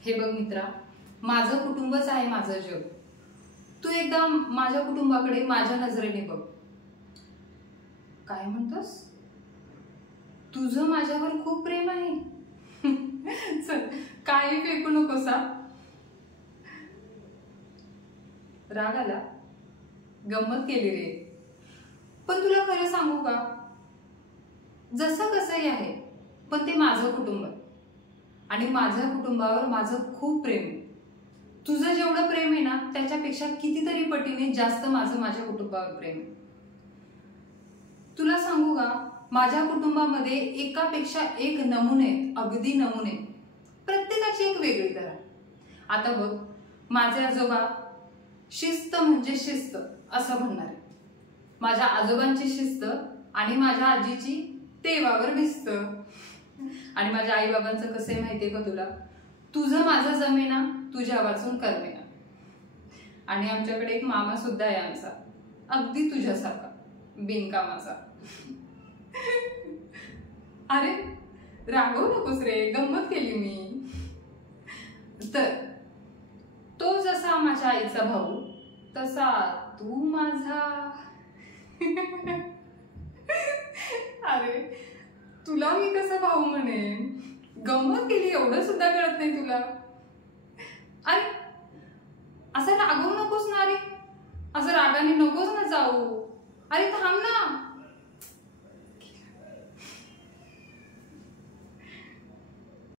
हे बघ मित्रा, माझं कुटुंबच आहे माझं जग. तू एकदा माझ्या कुटुंबाकडे माझ्या नजरेने बघ. काय म्हणतोस? तुझं माझ्यावर खूप प्रेम आहे. चल, काही फेकू नकोसा. राग आला? गंमत केली रे. पण तुला खरं सांगू का, जसं कसंही आहे, पण ते माझं कुटुंब आणि माझ्या कुटुंबावर माझं खूप प्रेम आहे. तुझं जेवढं प्रेम आहे ना, त्याच्यापेक्षा कितीतरी पटीने जास्त माझं माझ्या कुटुंबावर प्रेम आहे. तुला सांगू का, माझ्या कुटुंबामध्ये एकापेक्षा एक नमुने आहेत, अगदी नमुने. प्रत्येकाची एक वेगळी तऱ्हा. आता बघ, माझे आजोबा शिस्त म्हणजे शिस्त असं म्हणणार आहे. माझ्या आजोबांची शिस्त आणि माझ्या आजीची देवावर भिस्त. आणि माझ्या आई बाबांचं कसं आहे माहितीये का तुला? तुझं माझं जमेना, तुझ्या वाचून करमेना. आणि आमच्याकडे एक मामा सुद्धा आहे आमचा, अगदी तुझ्यासारखा, बिनकामाचा. अरे रागवू नकोस रे, गंमत केली मी. तर तो जसा माझ्या आईचा भाऊ, तसा तू माझा. अरे तुला मी कसा भाऊ म्हणेन? गंमत केली, एवढं सुद्धा कळत नाही तुला? अरे असं रागवू नकोस ना रे, असं रागाने नकोस ना जाऊ. अरे थांब ना.